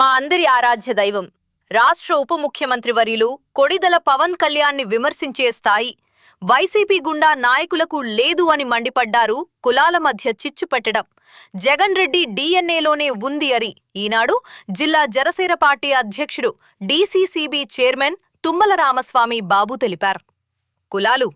మా అందరి ఆరాధ్య దైవం రాష్ట్ర ఉప ముఖ్యమంత్రి వర్యులు కొడిదల పవన్ కళ్యాణ్ని విమర్శించే స్థాయి వైసీపీ గుండా నాయకులకు లేదు అని మండిపడ్డారు. కులాల మధ్య చిచ్చు పెట్టడం జగన్ రెడ్డి డిఎన్ఏలోనే ఉంది అని ఈనాడు జిల్లా జనసేన పార్టీ అధ్యక్షుడు డీసీసీబీ చైర్మన్ తుమ్మల రామస్వామి బాబు తెలిపారు. కులాలు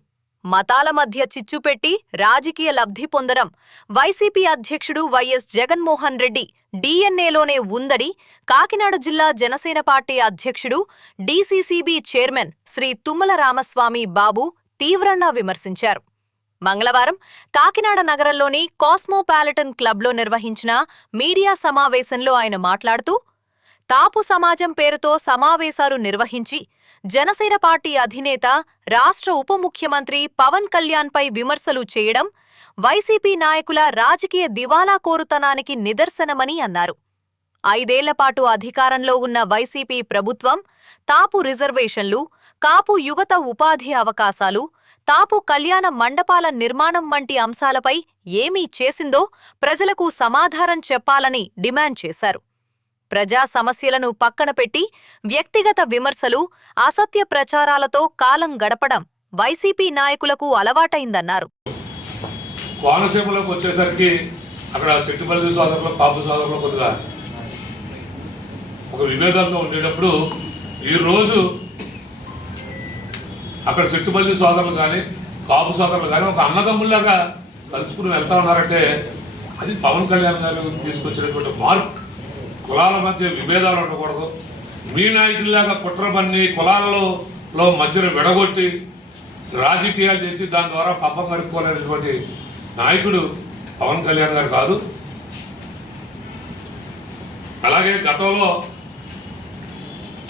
మతాల మధ్య చిచ్చుపెట్టి రాజకీయ లబ్ధి పొందడం వైసీపీ అధ్యక్షుడు వైఎస్ జగన్మోహన్ రెడ్డి డిఎన్ఏలోనే ఉందని కాకినాడ జిల్లా జనసేన పార్టీ అధ్యక్షుడు డీసీసీబీ చైర్మన్ శ్రీ తుమ్మల రామస్వామి బాబు తీవ్రంగా విమర్శించారు. మంగళవారం కాకినాడ నగరంలోని కాస్మోపాలిటన్ క్లబ్లో నిర్వహించిన మీడియా సమావేశంలో ఆయన మాట్లాడుతూ, తాపు సమాజం పేరుతో సమావేశాలు నిర్వహించి జనసేన పార్టీ అధినేత రాష్ట్ర ఉప ముఖ్యమంత్రి పవన్ కళ్యాణ్పై విమర్శలు చేయడం వైసీపీ నాయకుల రాజకీయ దివాలా కోరుతనానికి నిదర్శనమని అన్నారు. 5 ఏళ్లపాటు అధికారంలో ఉన్న వైసీపీ ప్రభుత్వం తాపు రిజర్వేషన్లు, కాపు యువత ఉపాధి అవకాశాలు, తాపు కళ్యాణ మండపాల నిర్మాణం వంటి అంశాలపై ఏమీ చేసిందో ప్రజలకు సమాధానం చెప్పాలని డిమాండ్ చేశారు. ప్రజా సమస్యలను పక్కన పెట్టి వ్యక్తిగత విమర్శలు, అసత్య ప్రచారాలతో కాలం గడపడం వైసీపీ నాయకులకు అలవాటైందన్నారు. కోనసీమలోకి వచ్చేసరికి అక్కడ చెట్టుపల్లి సోదరులు, కాపు సోదరులు కొద్దిగా ఒక విభేదాలతో ఉండేటప్పుడు ఈరోజు అక్కడ చెట్టుపల్లి సోదరులు కానీ కాపు సోదరులు కానీ ఒక అన్నదమ్ముల్లాగా కలుసుకుని వెళ్తా ఉన్నారంటే అది పవన్ కళ్యాణ్ గారు తీసుకొచ్చినటువంటి మార్పు. కులాల మధ్య విభేదాలు ఉండకూడదు, మీ నాయకుల్లాగా కుట్రబన్ని కులాలలో మధ్యను విడగొట్టి రాజకీయాలు చేసి దాని ద్వారా పాపం గడుపుకోలేనటువంటి నాయకుడు పవన్ కళ్యాణ్ గారు కాదు. అలాగే గతంలో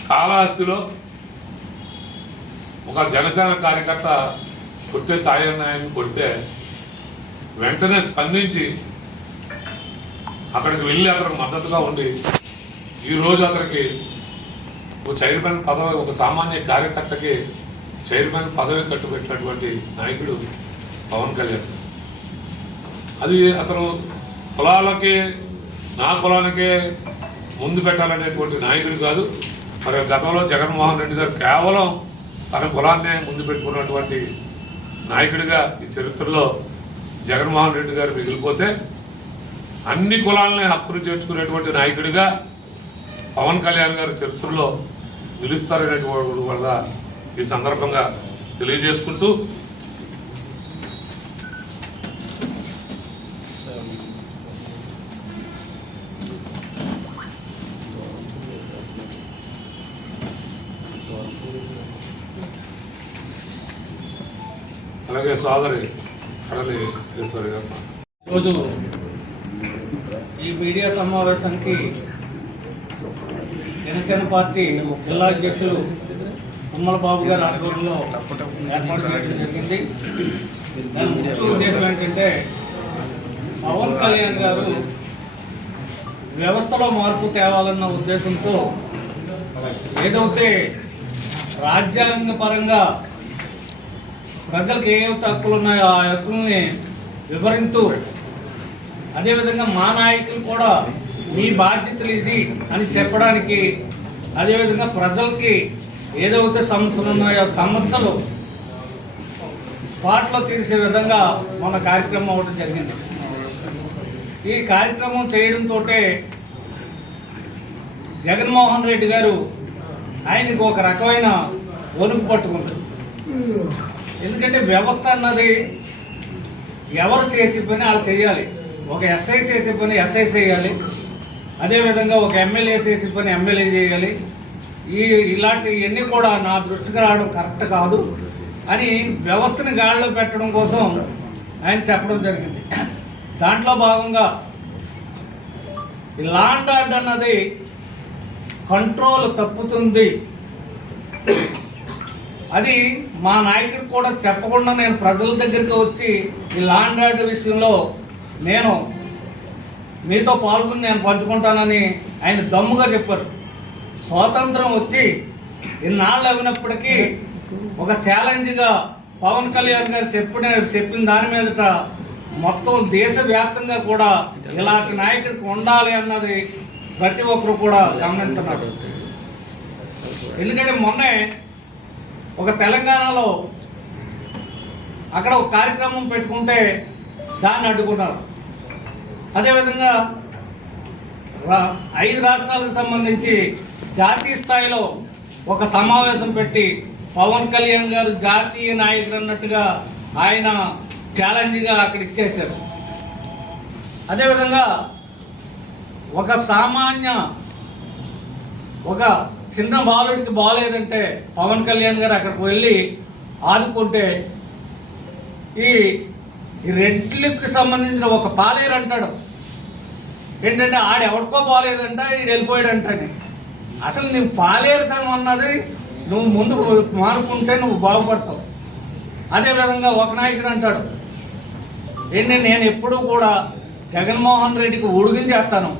కాళహస్తిలో ఒక జనసేన కార్యకర్త కొట్టే సాయం నాయకుని కొడితే వెంటనే స్పందించి అక్కడికి వెళ్ళి అతనికి మద్దతుగా ఉండి ఈరోజు అతనికి ఒక చైర్మన్ పదవి, ఒక సామాన్య కార్యకర్తకి చైర్మన్ పదవి కట్టుబెట్టినటువంటి నాయకుడు పవన్ కళ్యాణ్. అది అతను కులాలకి, నా కులానికే ముందు పెట్టాలనేటువంటి నాయకుడు కాదు. మరి గతంలో జగన్మోహన్ రెడ్డి గారు కేవలం తన కులాన్నే ముందు పెట్టుకున్నటువంటి నాయకుడిగా ఈ చరిత్రలో జగన్మోహన్ రెడ్డి గారు మిగిలిపోతే అన్ని కులాలని హక్కును చేర్చుకునేటువంటి నాయకుడిగా పవన్ కళ్యాణ్ గారు చరిత్రలో నిలుస్తారనేటువంటి వల్ల ఈ సందర్భంగా తెలియజేసుకుంటూ, అలాగే సోదరి కడలి ఈశ్వరి గారు ఈరోజు ఈ మీడియా సమావేశానికి జనసేన పార్టీ జిల్లా అధ్యక్షులు తుమ్మల బాబు గారి ఆధ్వర్యంలో ఏర్పాటు చేయడం జరిగింది. దాని ముఖ్య ఉద్దేశం ఏంటంటే, పవన్ కళ్యాణ్ గారు వ్యవస్థలో మార్పు తేవాలన్న ఉద్దేశంతో ఏదైతే రాజ్యాంగపరంగా ప్రజలకు ఏ హక్కులు ఉన్నాయో ఆ హక్కుల్ని వివరిస్తూ, అదేవిధంగా మా నాయకులు కూడా మీ బాధ్యతలు ఇది అని చెప్పడానికి, అదేవిధంగా ప్రజలకి ఏదైతే సమస్యలు ఉన్నాయో ఆ సమస్యలు స్పాట్లో తీర్చే విధంగా మన కార్యక్రమం అవ్వడం జరిగింది. ఈ కార్యక్రమం చేయడంతో జగన్మోహన్ రెడ్డి గారు ఆయనకు ఒక రకమైన వణుకు పట్టుకుంటారు. ఎందుకంటే వ్యవస్థ అన్నది ఎవరు చేసే పని వాళ్ళు చేయాలి. ఒక ఎస్ఐ చేసే పని ఎస్ఐ చేయాలి, అదేవిధంగా ఒక ఎమ్మెల్యే చేసే పని ఎమ్మెల్యే చేయాలి. ఇలాంటివన్నీ కూడా నా దృష్టికి రావడం కరెక్ట్ కాదు అని వ్యవస్థని గాడిలో పెట్టడం కోసం ఆయన చెప్పడం జరిగింది. దాంట్లో భాగంగా లా అండ్ ఆర్డర్ అన్నది కంట్రోల్ తప్పుతుంది. అది మా నాయకుడు కూడా చెప్పకుండా నేను ప్రజల దగ్గరికి వచ్చి ఈ లా అండ్ ఆర్డర్ విషయంలో నేను మీతో పాల్గొని నేను పంచుకుంటానని ఆయన దమ్ముగా చెప్పారు. స్వాతంత్రం వచ్చి ఇన్నాళ్ళు అయినప్పటికీ ఒక ఛాలెంజ్గా పవన్ కళ్యాణ్ గారు చెప్పిన దాని మీదట మొత్తం దేశవ్యాప్తంగా కూడా ఇలాంటి నాయకుడికి ఉండాలి అన్నది ప్రతి ఒక్కరు కూడా గమనిస్తున్నారు. ఎందుకంటే మొన్నే ఒక తెలంగాణలో అక్కడ ఒక కార్యక్రమం పెట్టుకుంటే దాన్ని అడ్డుకున్నారు. అదేవిధంగా 5 రాష్ట్రాలకు సంబంధించి జాతీయ స్థాయిలో ఒక సమావేశం పెట్టి పవన్ కళ్యాణ్ గారు జాతీయ నాయకుడు అన్నట్టుగా ఆయన ఛాలెంజ్గా అక్కడ ఇచ్చేశారు. అదేవిధంగా ఒక సామాన్య ఒక చిన్న బాలుడికి బాగాలేదంటే పవన్ కళ్యాణ్ గారు అక్కడికి వెళ్ళి ఆదుకుంటే ఈ రెడ్ లిప్కి సంబంధించిన ఒక పాలేరు అంటాడు ఏంటంటే ఆడెవడికో బాగాలేదంట ఈడు వెళ్ళిపోయాడంటని. అసలు నువ్వు పాలేరుతనం అన్నది నువ్వు ముందు మానుకుంటే నువ్వు బాగుపడతావు. అదేవిధంగా ఒక నాయకుడు అంటాడు ఏంటంటే నేను ఎప్పుడూ కూడా జగన్మోహన్ రెడ్డికి ఉడిగించేస్తాను,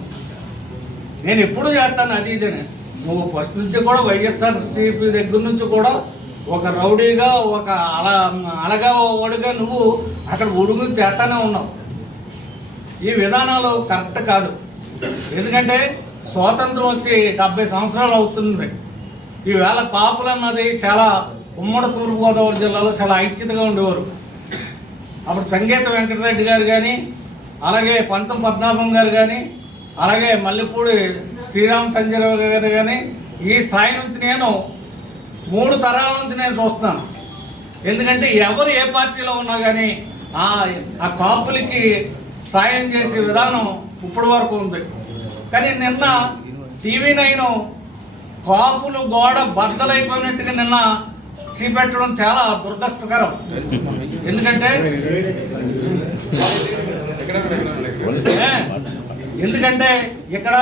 నేను ఎప్పుడు చేస్తాను అది ఇదేనే. నువ్వు ఫస్ట్ నుంచి కూడా వైఎస్ఆర్సీపీ దగ్గర నుంచి కూడా ఒక రౌడీగా ఒక అలగా ఓడిగా నువ్వు అక్కడ ఉడుగు చేస్తానే ఉన్నావు. ఈ విధానాలు కరెక్ట్ కాదు. ఎందుకంటే స్వాతంత్రం వచ్చి 70 సంవత్సరాలు అవుతుంది. ఈవేళ కాపులు అన్నది చాలా ఉమ్మడి తూర్పుగోదావరి జిల్లాలో చాలా ఐక్యతగా ఉండేవారు. అప్పుడు సంగీత వెంకటరెడ్డి గారు కానీ, అలాగే పంతం పద్మనాభం గారు కానీ, అలాగే మల్లెపూడి శ్రీరామచంద్రరావు గారు కానీ, ఈ స్థాయి నుంచి నేను 3 తరాల నుంచి నేను చూస్తున్నాను. ఎందుకంటే ఎవరు ఏ పార్టీలో ఉన్నా కానీ ఆ కాపులకి సాయం చేసే విధానం ఇప్పటి వరకు ఉంది. కానీ నిన్న TV9 కాపులు గోడ బద్దలైపోయినట్టుగా నిన్న చూపెట్టడం చాలా దురదృష్టకరం. ఎందుకంటే ఇక్కడ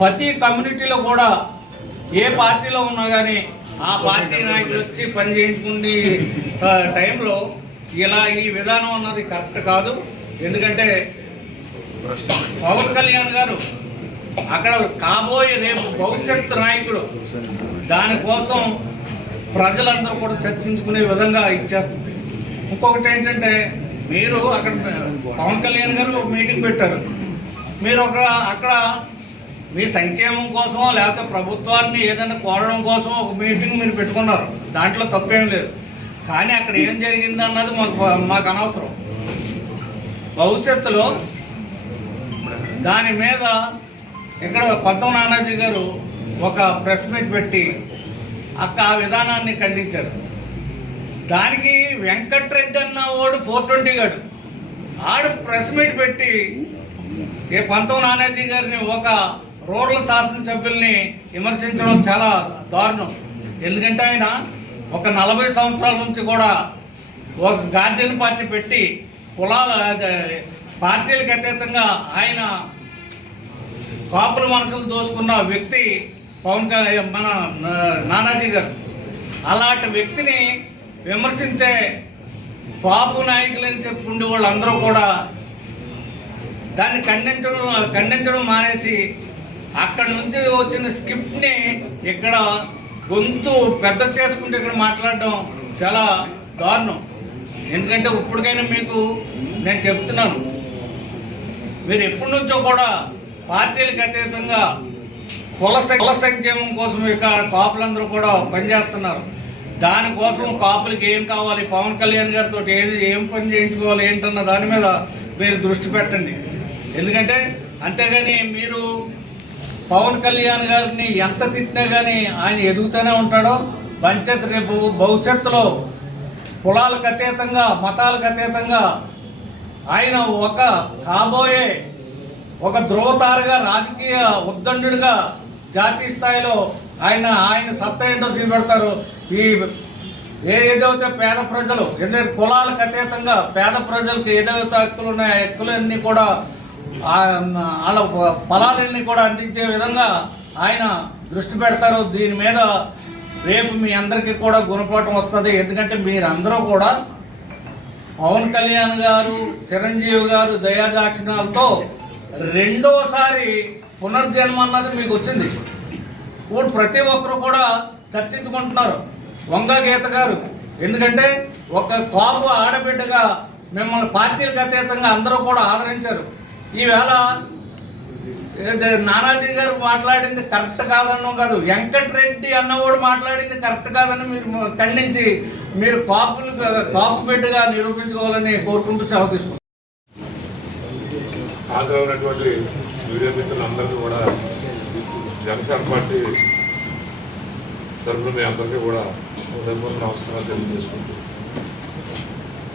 ప్రతి కమ్యూనిటీలో కూడా ఏ పార్టీలో ఉన్నా కానీ ఆ పార్టీ నాయకులు వచ్చి పని చేయించుకునే టైంలో ఇలా ఈ విధానం అన్నది కరెక్ట్ కాదు. ఎందుకంటే పవన్ కళ్యాణ్ గారు అక్కడ కాబోయే రేపు భవిష్యత్తు నాయకుడు, దానికోసం ప్రజలందరూ కూడా చర్చించుకునే విధంగా ఇచ్చేస్తుంది. ఇంకొకటి ఏంటంటే మీరు అక్కడ పవన్ కళ్యాణ్ గారు ఒక మీటింగ్ పెట్టారు. మీరు అక్కడ మీ సంక్షేమం కోసమో లేకపోతే ప్రభుత్వాన్ని ఏదైనా కోరడం కోసం ఒక మీటింగ్ మీరు పెట్టుకున్నారు, దాంట్లో తప్పేం లేదు. కానీ అక్కడ ఏం జరిగింది అన్నది మాకు అనవసరం. భవిష్యత్తులో దాని మీద ఇక్కడ పంతం నానాజీ గారు ఒక ప్రెస్ మీట్ పెట్టి ఆ విధానాన్ని ఖండించారు. దానికి వెంకట్రెడ్డి అన్న వాడు 420 గాడు ఆడు ప్రెస్ మీట్ పెట్టి పంతం నానాజీ గారిని ఒక రూరల్ శాసనసభ్యుల్ని విమర్శించడం చాలా దారుణం. ఎందుకంటే ఆయన ఒక 40 సంవత్సరాల నుంచి కూడా ఒక గార్డెన్ పార్టీ పెట్టి కులాల పార్టీలకు అతీతంగా ఆయన కాపుల మనసులు దోసుకున్న వ్యక్తి మన నానాజీ గారు. అలాంటి వ్యక్తిని విమర్శించే కాపు నాయకులని చెప్పుకుండే వాళ్ళందరూ కూడా దాన్ని ఖండించడం మానేసి అక్కడి నుంచి వచ్చిన స్క్రిప్ట్ని ఇక్కడ గొంతు పెద్ద చేసుకుంటే ఇక్కడ మాట్లాడడం చాలా దారుణం. ఎందుకంటే ఇప్పటికైనా మీకు నేను చెప్తున్నాను, మీరు ఎప్పటి నుంచో కూడా పార్టీలకు అతీతంగా కుల సంక్షేమం కోసం ఇక్కడ కాపులందరూ కూడా పనిచేస్తున్నారు. దానికోసం కాపులకి ఏం కావాలి, పవన్ కళ్యాణ్ గారితో ఏం పని చేయించుకోవాలి ఏంటన్న దాని మీద మీరు దృష్టి పెట్టండి. ఎందుకంటే అంతేగాని మీరు పవన్ కళ్యాణ్ గారిని ఎంత తిట్టినా కానీ ఆయన ఎదుగుతూనే ఉంటాడో. రేపు భవిష్యత్తులో కులాలకు అతీతంగా మతాలకు అతీతంగా ఆయన ఒక కాబోయే ఒక ధ్రువతారగా రాజకీయ ఉద్దండుడిగా జాతీయ స్థాయిలో ఆయన సత్తా ఏంటో చూపెడతారు. ఏదైతే పేద ప్రజలు ఎందుకంటే కులాలకు అతీతంగా పేద ప్రజలకు ఏదైతే హక్కులు ఉన్నాయో ఆ హక్కులన్నీ కూడా వాళ్ళ ఫలాలన్నీ కూడా అందించే విధంగా ఆయన దృష్టి పెడతారు. దీని మీద రేపు మీ అందరికీ కూడా గుణపాఠం వస్తుంది. ఎందుకంటే మీరందరూ కూడా పవన్ కళ్యాణ్ గారు, చిరంజీవి గారు దయాదాక్షిణాలతో రెండోసారి పునర్జన్మ అన్నది మీకు వచ్చింది. ఇప్పుడు ప్రతి ఒక్కరు కూడా చర్చించుకుంటున్నారు. వంగ గీత గారు ఎందుకంటే ఒక కాపు ఆడబిడ్డగా మిమ్మల్ని పార్టీలకు అతీతంగా అందరూ కూడా ఆదరించారు. ఈవేళ నానాజీ గారు మాట్లాడింది కరెక్ట్ కాదన్నాం కాదు, వెంకటరెడ్డి అన్నవాడు మాట్లాడింది కరెక్ట్ కాదని మీరు ఖండించి మీరు కాపు బిడ్డగా నిరూపించుకోవాలని కోరుకుంటూ సెలవు తీసుకుంటాం. హాజరైనటువంటి మీడియా మిత్రులందరికీ కూడా జనసేన పార్టీ తరఫున మీ అందరికీ కూడా హృదయపూర్వక నమస్కారాలు తెలియజేసుకుంటూ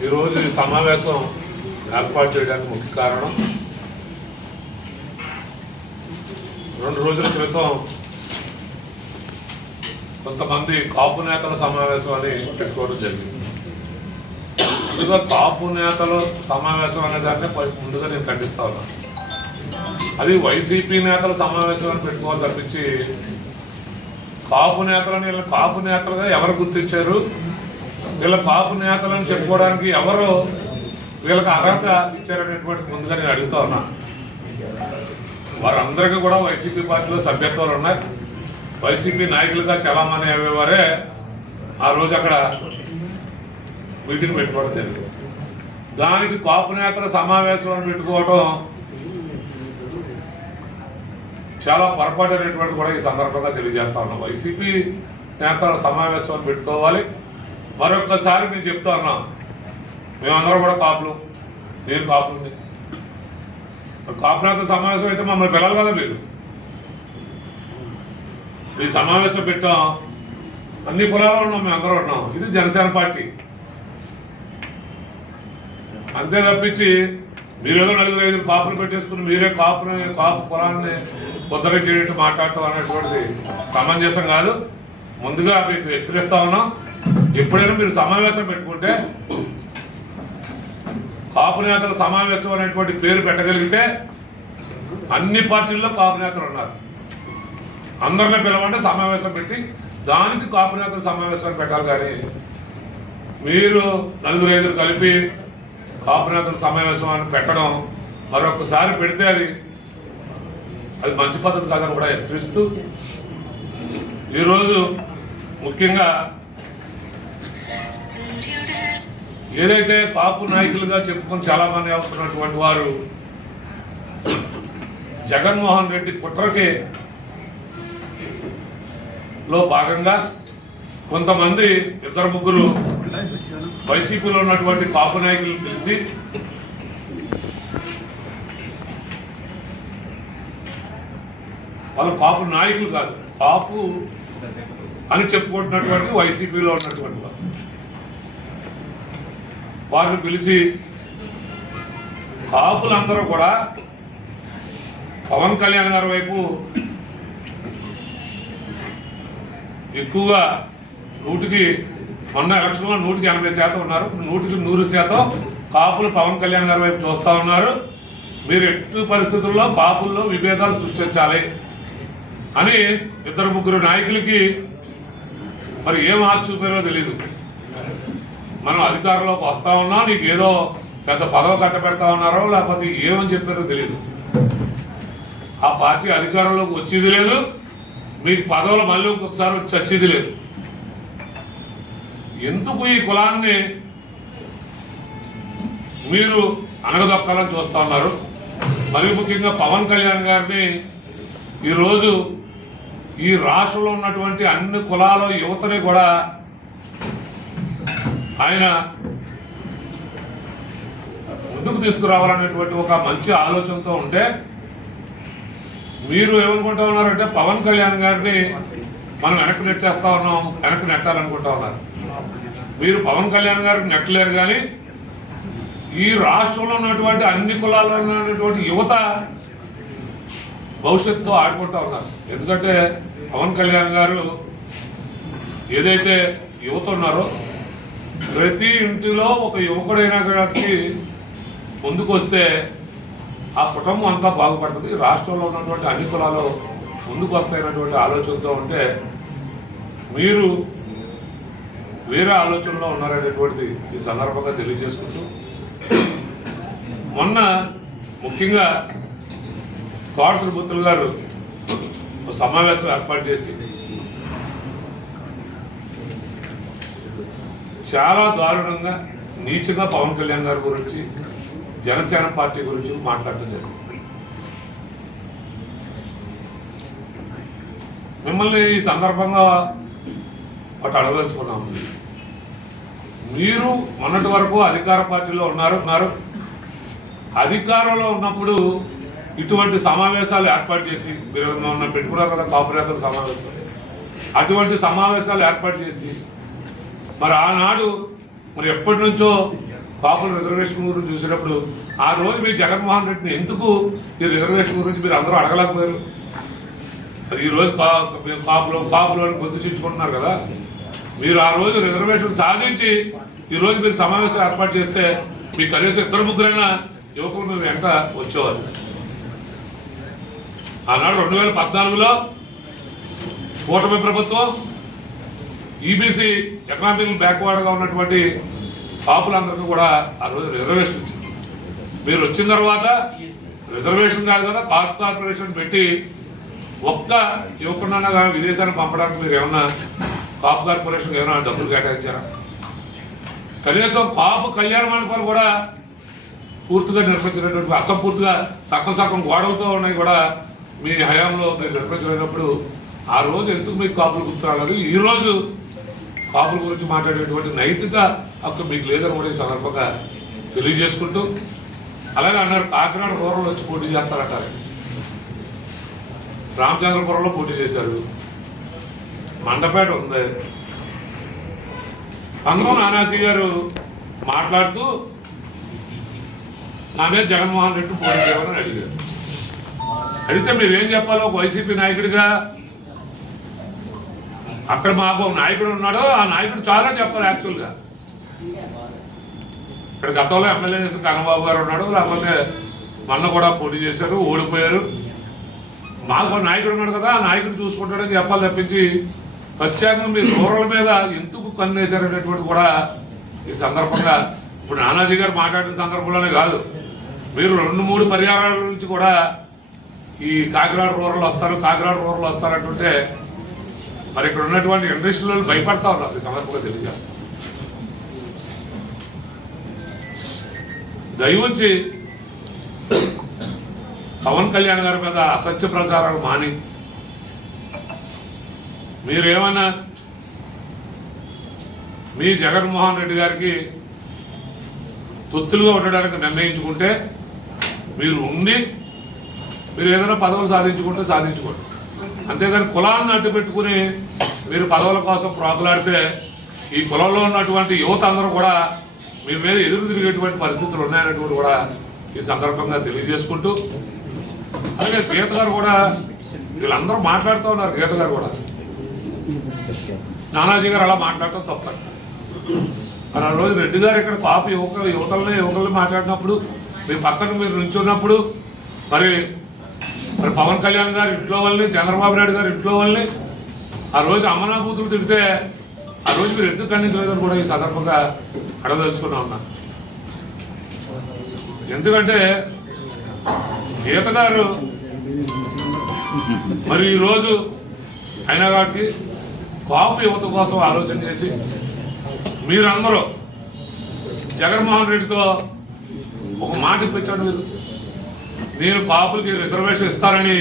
ఈరోజు ఈ సమావేశం ఏర్పాటు చేయడానికి ముఖ్య కారణం 2 రోజుల క్రితం కొంతమంది కాపు నేతల సమావేశం అని పెట్టుకోవడం జరిగింది. ముందుగా కాపు నేతల సమావేశం అనే దాన్ని ముందుగా నేను ఖండిస్తా ఉన్నాను. అది వైసీపీ నేతల సమావేశం అని పెట్టుకోవాలి తప్పించి కాపు నేతలని వీళ్ళ కాపు నేతలుగా ఎవరు గుర్తించారు, వీళ్ళ కాపు నేతలను చెప్పుకోవడానికి ఎవరు వీళ్ళకి అర్హత ఇచ్చారనేటువంటి ముందుగా నేను అడుగుతా ఉన్నా. వారందరికీ కూడా వైసీపీ పార్టీలో సభ్యత్వాలు ఉన్నాయి. వైసీపీ నాయకులుగా చాలామంది అయ్యేవారే ఆ రోజు అక్కడ మీటింగ్ పెట్టుకోవడం జరిగింది. దానికి కాపు నేతల సమావేశం అని పెట్టుకోవడం చాలా పొరపాటు అనేటువంటి కూడా ఈ సందర్భంగా తెలియజేస్తా ఉన్నాం. వైసీపీ నేతల సమావేశం అని పెట్టుకోవాలి. మరొకసారి మేము చెప్తా ఉన్నాం, మేమందరం కూడా కాపులు, నేను కాపుని. కాపు నేతల సమావేశం అయితే మమ్మల్ని పిల్లలు కదా మీరు. ఈ సమావేశం పెట్టాం, అన్ని కులాలు ఉన్నాం, మేము అందరూ ఉన్నాం. ఇది జనసేన పార్టీ. అంతే తప్పించి మీరేదో 4-5 కాపులు పెట్టేసుకుని మీరే కాపు కులాన్ని ఉద్ధరించేటట్టు మాట్లాడటం అనేటువంటిది సమంజసం కాదు. ముందుగా మీకు హెచ్చరిస్తా ఉన్నాం, ఎప్పుడైనా మీరు సమావేశం పెట్టుకుంటే కాపు నేతల సమావేశం అనేటువంటి పేరు పెట్టగలిగితే అన్ని పార్టీల్లో కాపు నేతలు ఉన్నారు. అందరిని పిలవంటే సమావేశం పెట్టి దానికి కాపు నేతల సమావేశం పెట్టాలి. కానీ మీరు 4-5 కలిపి కాపు నేతల సమావేశం అని పెట్టడం మరొకసారి పెడితే అది మంచి పద్ధతి కాదని కూడా హెచ్చరిస్తూ ఈరోజు ముఖ్యంగా ఏదైతే కాపు నాయకులుగా చెప్పుకొని చాలామంది అవుతున్నటువంటి వారు జగన్మోహన్ రెడ్డి కుట్రకి లో భాగంగా కొంతమంది 2-3 వైసీపీలో ఉన్నటువంటి కాపు నాయకులు పిలిచి వాళ్ళు కాపు నాయకులు కాదు, కాపు అని చెప్పుకుంటున్నటువంటి వైసీపీలో ఉన్నటువంటి వారిని పిలిచి కాపులందరూ కూడా పవన్ కళ్యాణ్ గారి వైపు ఎక్కువగా మొన్న ఎలక్షన్లో 180% ఉన్నారు. 100% కాపులు పవన్ కళ్యాణ్ గారి వైపు చూస్తూ ఉన్నారు. మీరు ఎట్టి పరిస్థితుల్లో కాపుల్లో విభేదాలు సృష్టించాలి అని 2-3 నాయకులకి మరి ఏం ఆచి చూపారో తెలియదు. మనం అధికారంలోకి వస్తా ఉన్నా నీకు ఏదో పెద్ద పదవి కట్టబెడతా ఉన్నారో లేకపోతే ఏమని చెప్పారో తెలియదు. ఆ పార్టీ అధికారంలోకి వచ్చేది లేదు, మీకు పదవులు మళ్ళీ ఒకసారి వచ్చేది లేదు. ఎందుకు ఈ కులాన్ని మీరు అనగదొక్కాలని చూస్తూ ఉన్నారు? మరి ముఖ్యంగా పవన్ కళ్యాణ్ గారిని ఈరోజు ఈ రాష్ట్రంలో ఉన్నటువంటి అన్ని కులాల యువతని కూడా ఆయన ముందుకు తీసుకురావాలనేటువంటి ఒక మంచి ఆలోచనతో ఉంటే మీరు ఏమనుకుంటా ఉన్నారంటే పవన్ కళ్యాణ్ గారిని మనం వెనక్కి నెట్టేస్తా ఉన్నాం, వెనక్కి నెట్టాలనుకుంటా ఉన్నారు. మీరు పవన్ కళ్యాణ్ గారికి నెట్టలేరు. కానీ ఈ రాష్ట్రంలో ఉన్నటువంటి అన్ని కులాల్లో ఉన్నటువంటి యువత భవిష్యత్తుతో ఆడుకుంటా ఉన్నారు. ఎందుకంటే పవన్ కళ్యాణ్ గారు ఏదైతే యువత ఉన్నారో ప్రతి ఇంటిలో ఒక యువకుడైనా గారికి ముందుకు వస్తే ఆ కుటుంబం అంతా బాగుపడుతుంది, రాష్ట్రంలో ఉన్నటువంటి అన్ని కులాలు ముందుకు వస్తాయన్నటువంటి ఆలోచనతో ఉంటే మీరు వేరే ఆలోచనలో ఉన్నారనేటువంటిది ఈ సందర్భంగా తెలియజేసుకుంటూ మొన్న ముఖ్యంగా కోట తిరుపతులు గారు సమావేశం ఏర్పాటు చేసి చాలా దారుణంగా నీచంగా పవన్ కళ్యాణ్ గారి గురించి జనసేన పార్టీ గురించి మాట్లాడటం జరిగింది. మిమ్మల్ని ఈ సందర్భంగా ఒకటి అడగదలుచుకున్నాము. మీరు మొన్నటి వరకు అధికార పార్టీలో ఉన్నారు. అధికారంలో ఉన్నప్పుడు ఇటువంటి సమావేశాలు ఏర్పాటు చేసి, మీరు మొన్న పెట్టుకున్నారు కదా కాపురేతల సమావేశం, అటువంటి సమావేశాలు ఏర్పాటు చేసి మరి ఆనాడు మరి ఎప్పటి నుంచో కాపుల రిజర్వేషన్ గురించి చూసేటప్పుడు ఆ రోజు మీరు జగన్మోహన్ రెడ్డిని ఎందుకు ఈ రిజర్వేషన్ గురించి మీరు అందరూ అడగలేకపోయారు? అది ఈరోజు కాపులు గొంతు చించుకుంటున్నారు కదా. మీరు ఆ రోజు రిజర్వేషన్ సాధించి ఈరోజు మీరు సమావేశం ఏర్పాటు చేస్తే మీ కనీసం 2-3 యువకులు మేము వెంట వచ్చేవారు. ఆనాడు 2014లో కూటమి ప్రభుత్వం ఈబీసీ ఎకనామికల్ బ్యాక్వర్డ్గా ఉన్నటువంటి కాపులందరికీ కూడా ఆ రోజు రిజర్వేషన్ ఇచ్చింది. మీరు వచ్చిన తర్వాత రిజర్వేషన్ కాదు కదా, కాపు కార్పొరేషన్ పెట్టి ఒక్క యువకున్నా కానీ విదేశానికి పంపడానికి మీరు ఏమన్నా కాపు కార్పొరేషన్ ఏమైనా డబ్బులు కేటాయించారా? కనీసం కాపు కళ్యాణ మండపాలు కూడా పూర్తిగా నిర్మించినటువంటి, అసంపూర్తిగా సగం గోడలతో ఉన్నాయి కూడా మీ హయాంలో మీరు నిర్మించలేనప్పుడు ఆ రోజు ఎందుకు మీకు కాపులు గుర్తురాలేదు? ఈరోజు కాపుల గురించి మాట్లాడేటువంటి నైతిక హక్కు మీకు లేదని కూడా ఈ సందర్భంగా తెలియజేసుకుంటూ, అలాగే అన్నారు కాకినాడ రూరల్ వచ్చి పోటీ చేస్తారంటారు. రామచంద్రపురంలో పోటీ చేశారు, మండపేట ఉంది. అందరూ నానాజీ గారు మాట్లాడుతూ నా మీద జగన్మోహన్ రెడ్డి పోటీ చేయమని అడిగారు. అడిగితే మీరేం చెప్పాలో ఒక వైసీపీ నాయకుడిగా, అక్కడ మాకు ఒక నాయకుడు ఉన్నాడో ఆ నాయకుడు చాలా చెప్పాలి. యాక్చువల్గా ఇక్కడ గతంలో ఎమ్మెల్యే చేసిన కన్నబాబు గారు ఉన్నాడు, లేకపోతే మొన్న కూడా పోటీ చేశారు, ఓడిపోయారు. మాకు నాయకుడు ఉన్నాడు కదా, ఆ నాయకుడు చూసుకుంటాడని చెప్పాలి తప్పించి ప్రత్యేకంగా మీరు రూరల్ మీద ఎందుకు కన్నేశారనేటువంటి కూడా ఈ సందర్భంగా ఇప్పుడు నానాజీ గారు మాట్లాడిన సందర్భంలోనే కాదు, మీరు 2-3 పర్యావరణ నుంచి కూడా ఈ కాకినాడ రూరల్ వస్తారంటుంటే మరి ఇక్కడ ఉన్నటువంటి ఇండస్ట్రీలు భయపడతా ఉన్నారు. ఈ సందర్భంగా తెలియజేస్తాం. దయవుంచి పవన్ కళ్యాణ్ గారి మీద అసత్య ప్రచారాలు మాని మీరేమన్నా మీ జగన్మోహన్ రెడ్డి గారికి తొత్తులుగా ఉండడానికి నిర్ణయించుకుంటే మీరు ఉండి మీరు ఏదైనా పదవులు సాధించుకోండి. అంతేగాని కులాన్ని అడ్డు పెట్టుకుని మీరు పదవుల కోసం ప్రాకులాడితే ఈ కులంలో ఉన్నటువంటి యువత అందరూ కూడా మీ మీద ఎదురు తిరిగేటువంటి పరిస్థితులు ఉన్నాయనేటువంటి కూడా ఈ సందర్భంగా తెలియజేసుకుంటూ, అలాగే గీత గారు కూడా వీళ్ళందరూ మాట్లాడుతూ ఉన్నారు. గీత గారు కూడా నానాజీ గారు అలా మాట్లాడటం తప్ప. మరి ఆ రోజు రెడ్డి గారు ఇక్కడ కాపు యువతల్ని మాట్లాడినప్పుడు మీ పక్కన మీరు నుంచున్నప్పుడు మరి పవన్ కళ్యాణ్ గారు ఇంట్లో వాళ్ళని, చంద్రబాబు నాయుడు గారు ఇంట్లో వాళ్ళని ఆ రోజు అమ్మనా కూతురు తిడితే ఆ రోజు మీరు ఎందుకు ఖండించలేదని కూడా ఈ సందర్భంగా అడగదలుచుకున్నా ఉన్నా. ఎందుకంటే గీత గారు మరి ఈరోజు అయినా కాబట్టి కాపు యువత కోసం ఆలోచన చేసి మీరందరూ జగన్మోహన్ రెడ్డితో ఒక మాట ఇప్పించండి. నేను కాపులకి రిజర్వేషన్ ఇస్తారని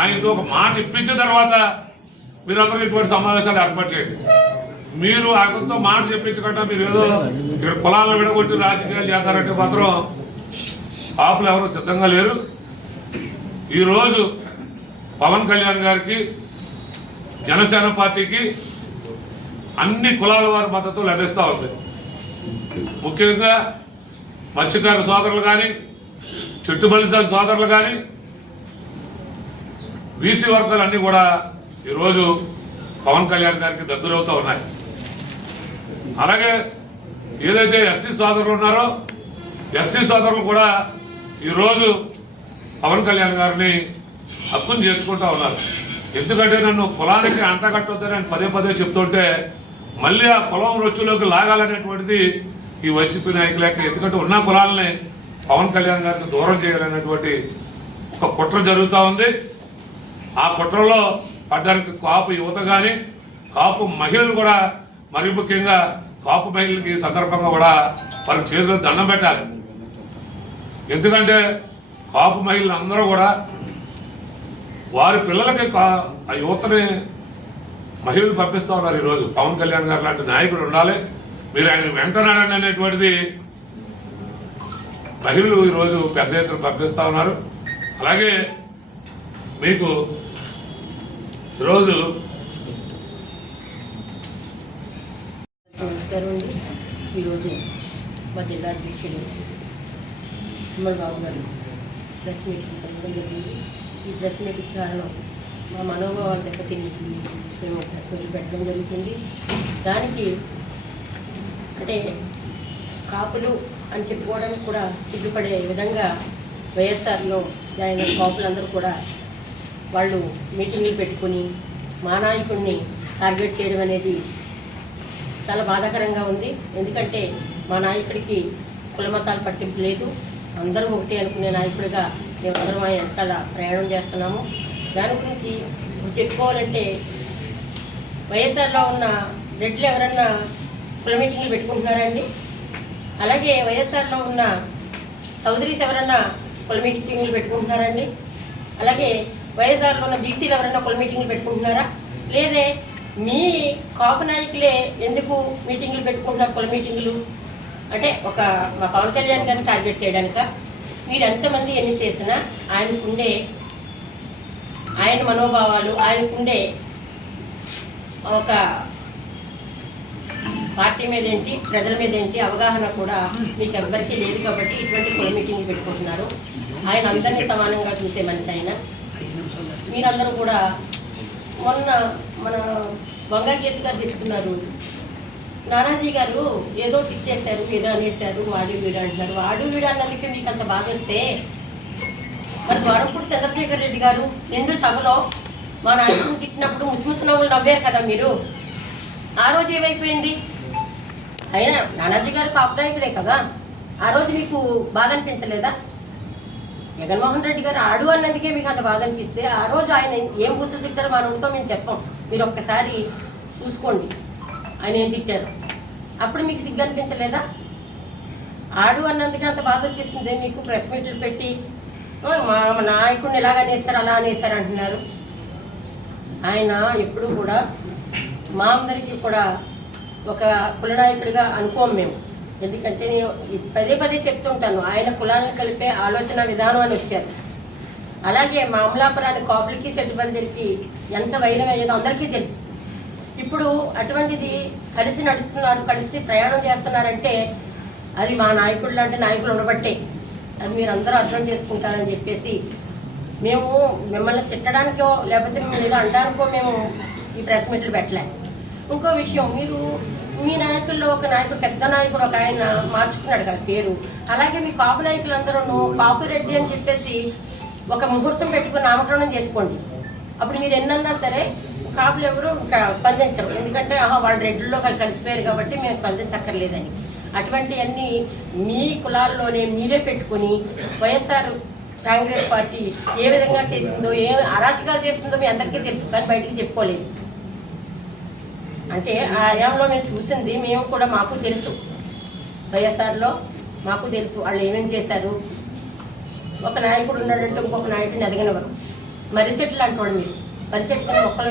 ఆయనతో ఒక మాట ఇప్పించిన తర్వాత మీరందరూ ఇటువంటి సమావేశాలు ఏర్పాటు చేయండి. మీరు ఆయనతో మాట చెప్పించకుండా మీరు ఏదో ఇక్కడ కులాలను విడగొట్టి రాజకీయాలు చేస్తారంటే మాత్రం కాపులు ఎవరు సిద్ధంగా లేరు. ఈరోజు పవన్ కళ్యాణ్ గారికి, జనసేన పార్టీకి అన్ని కులాల వారి మద్దతు లభిస్తూ ఉంది. ముఖ్యంగా మత్స్యకార సోదరులు కానీ, చుట్టుబలిసాల సోదరులు కానీ, బీసీ వర్గాలన్నీ కూడా ఈరోజు పవన్ కళ్యాణ్ గారికి దగ్గరవుతూ ఉన్నాయి. అలాగే ఏదైతే ఎస్సీ సోదరులు ఉన్నారో ఎస్సీ సోదరులు కూడా ఈరోజు పవన్ కళ్యాణ్ గారిని హక్కును చేర్చుకుంటూ ఉన్నారు. ఎందుకంటే నన్ను కులానికి అంటగట్టొద్దని ఆయన పదే చెప్తుంటే మళ్ళీ ఆ కులం రొచ్చులోకి లాగాలనేటువంటిది ఈ వైసీపీ నాయకులకి, ఎందుకంటే ఉన్న కులాలని పవన్ కళ్యాణ్ గారికి దూరం చేయాలనేటువంటి ఒక కుట్ర జరుగుతూ ఉంది. ఆ కుట్రలో పడ్డానికి కాపు యువత కానీ, కాపు మహిళలు కూడా, మరి ముఖ్యంగా కాపు మహిళలకి ఈ సందర్భంగా కూడా వారికి చేతిలో దండం పెట్టాలి. ఎందుకంటే కాపు మహిళలు అందరూ కూడా వారి పిల్లలకి ఆ యువతని మహిళలు పంపిస్తూ ఉన్నారు. ఈరోజు పవన్ కళ్యాణ్ గారు లాంటి నాయకుడు ఉండాలి, మీరు ఆయన వెంటనాడండి అనేటువంటిది మహిళలు ఈరోజు పెద్ద ఎత్తున పంపిస్తూ ఉన్నారు. అలాగే మీకు ఈరోజు నమస్కారం అండి. ఈరోజు మా జిల్లా అధ్యక్షుడు ఉమ్మడి బాబు గారు ప్రెస్ మీట్కి పెట్టడం జరిగింది. ఈ ప్రెస్ మీట్కి కారణం మా మనోభావాలు దెబ్బతినేసి మేము ప్రెస్ మీట్ పెట్టడం జరుగుతుంది. దానికి అంటే కాపులు అని చెప్పుకోవడానికి కూడా సిగ్గుపడే విధంగా వైఎస్ఆర్లో జాయిన్ అయిన కాపులందరూ కూడా వాళ్ళు మీటింగులు పెట్టుకుని మా నాయకుడిని టార్గెట్ చేయడం అనేది చాలా బాధాకరంగా ఉంది. ఎందుకంటే మా నాయకుడికి కులమతాలు పట్టింపు లేదు, అందరూ ఒకటే అనుకునే నాయకుడిగా మేమందరం ఆయన చాలా ప్రయాణం చేస్తున్నాము. దాని గురించి చెప్పుకోవాలంటే వైఎస్ఆర్లో ఉన్న రెడ్లు ఎవరన్నా కుల మీటింగ్లు పెట్టుకుంటున్నారా అండి? అలాగే వైఎస్ఆర్లో ఉన్న చౌదరీస్ ఎవరన్నా కుల మీటింగ్లు పెట్టుకుంటున్నారా అండి? అలాగే వైఎస్ఆర్లో ఉన్న బీసీలు ఎవరన్నా కుల మీటింగ్లు పెట్టుకుంటున్నారా? లేదే మీ కాపు నాయకులే ఎందుకు మీటింగులు పెట్టుకుంటున్నారు కుల మీటింగులు? అంటే ఒక మా పవన్ కళ్యాణ్ గారిని టార్గెట్ చేయడానిక? మీరు ఎంతమంది ఎన్ని చేసినా ఆయనకుండే ఆయన మనోభావాలు, ఆయనకుండే ఒక పార్టీ మీద ఏంటి, ప్రజల మీద ఏంటి అవగాహన కూడా మీకు ఎవ్వరికీ లేదు. కాబట్టి ఇటువంటి కుల మీటింగ్లు పెట్టుకుంటున్నారు. ఆయన అందరినీ సమానంగా చూసే మనిషి ఆయన. మీరందరూ కూడా మొన్న మన వంగగీత గారు చెప్తున్నారు, నానాజీ గారు ఏదో తిట్టేశారు, ఏదో అనేశారు, వాడు వీడు అంటున్నారు. వాడు వీడు అన్నందుకే మీకు అంత బాధ వస్తే మరి ద్వారంపూడి చంద్రశేఖర్ రెడ్డి గారు నిండు సభలో మా నాయకుడిని తిట్టినప్పుడు ముసిముసి నవ్వులు నవ్వారు కదా మీరు. ఆ రోజు ఏమైపోయింది? అయినా నానాజీ గారు కాపు నాయకుడే కదా, ఆ రోజు మీకు బాధ అనిపించలేదా? జగన్మోహన్ రెడ్డి గారు ఆడు అన్నందుకే మీకు అంత బాధ అనిపిస్తే ఆ రోజు ఆయన ఏం బుద్ధులు తిట్టారో మన ఉంటో మేము చెప్పాం. మీరు ఒక్కసారి చూసుకోండి ఆయన ఏం తిట్టారు. అప్పుడు మీకు సిగ్గు అనిపించలేదా? ఆడు అన్నందుకే అంత బాధ వచ్చేసిందే మీకు. ప్రెస్ మీట్లు పెట్టి మా నాయకుడిని ఎలాగ అనేస్తారు అలా అనేస్తారు అంటున్నారు. ఆయన ఎప్పుడు కూడా మా అందరికీ కూడా ఒక కులనాయకుడిగా అనుకోము మేము. ఎందుకంటే నేను పదే పదే చెప్తుంటాను, ఆయన కులాలను కలిపే ఆలోచన విధానం అని వచ్చారు. అలాగే మా అమలాపురాన్ని కాపులకి సెట్టుబందరికి ఎంత వైరం అయ్యేదో అందరికీ తెలుసు. ఇప్పుడు అటువంటిది కలిసి నడుస్తున్నారు, కలిసి ప్రయాణం చేస్తున్నారంటే అది మా నాయకుడు లాంటి నాయకులు ఉండబట్టే. అది మీరు అందరూ అర్థం చేసుకుంటారని చెప్పేసి మేము మిమ్మల్ని తిట్టడానికో లేకపోతే మేము ఏదో అనడానికో మేము ఈ ప్రెస్ మీట్లు పెట్టలే. ఇంకో విషయం, మీరు మీ నాయకుల్లో ఒక నాయకుడు, పెద్ద నాయకుడు ఒక ఆయన మార్చుకున్నాడు కదా పేరు. అలాగే మీ కాపు నాయకులందరూ కాపు రెడ్డి అని చెప్పేసి ఒక ముహూర్తం పెట్టుకుని నామకరణం చేసుకోండి. అప్పుడు మీరు ఎన్నన్నా సరే కాపులు ఎవరు ఇంకా స్పందించరు. ఎందుకంటే వాళ్ళు రెడ్డిలో కలిసిపోయారు కాబట్టి మేము స్పందించక్కర్లేదని. అటువంటివన్నీ మీ కులాల్లోనే మీరే పెట్టుకుని వైఎస్ఆర్ కాంగ్రెస్ పార్టీ ఏ విధంగా చేసిందో, ఏ అరాచకాలు చేసిందో మీ అందరికీ తెలుసు, కానీ బయటికి చెప్పుకోలేదు. అంటే ఆ హయాంలో మేము చూసింది మేము కూడా మాకు తెలుసు. వైఎస్ఆర్లో మాకు తెలుసు వాళ్ళు ఏమేమి చేశారు. ఒక నాయకుడు ఉన్నాడంటే ఇంకొక నాయకుడిని ఎదగనివ్వరు. మర్రి చెట్లు అంటాడు మీరు, మర్రి చెట్టు కింద మొక్కలు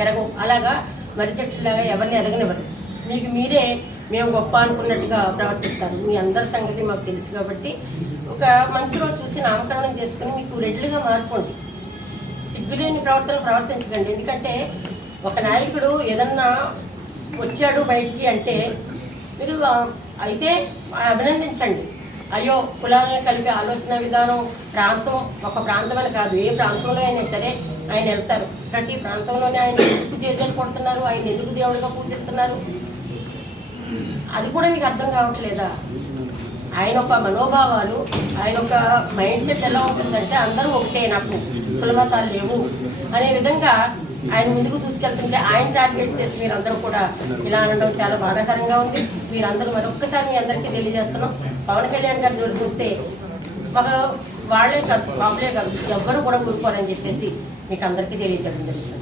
పెరగవు. అలాగా మర్రి చెట్టులాగా ఎవరిని ఎదగనివ్వరు. మీకు మీరే మేము గొప్ప అనుకున్నట్టుగా ప్రవర్తిస్తారు. మీ అందరి సంగతి మాకు తెలుసు. కాబట్టి ఒక మంచి రోజు చూసి నామకరణం చేసుకుని మీకు రెడ్లుగా మార్చుకోండి. సిగ్గులేని ప్రవర్తించకండి. ఎందుకంటే ఒక నాయకుడు ఏదన్నా వచ్చాడు బయటికి అంటే మీరు అయితే అభినందించండి. అయ్యో కులాలను కలిపే ఆలోచన విధానం ప్రాంతం, ఒక ప్రాంతం అని కాదు, ఏ ప్రాంతంలో అయినా సరే ఆయన వెళ్తారు. ప్రతి ప్రాంతంలోనే ఆయన ఎందుకు చేతులు కొడుతున్నారు, ఆయన ఎందుకు దేవుడిగా పూజిస్తున్నారు, అది కూడా మీకు అర్థం కావట్లేదా? ఆయన ఒక మనోభావాలు, ఆయన ఒక మైండ్ సెట్ ఎలా ఉంటుందంటే అందరూ ఒకటే, నాకు కులమతాలు లేవు అనే విధంగా ఆయన ముందుకు తీసుకెళ్తుంటే ఆయన టార్గెట్ చేసి మీరందరూ కూడా ఇలా అనడం చాలా బాధాకరంగా ఉంది. మీరందరూ మరొక్కసారి మీ అందరికీ తెలియజేస్తున్నాం, పవన్ కళ్యాణ్ గారు జోడు చూస్తే వాళ్ళే కాదు, కాపులే కాదు, ఎవ్వరూ కూడా ఊరుకోరని చెప్పేసి మీకు అందరికీ తెలియజేయడం జరుగుతుంది.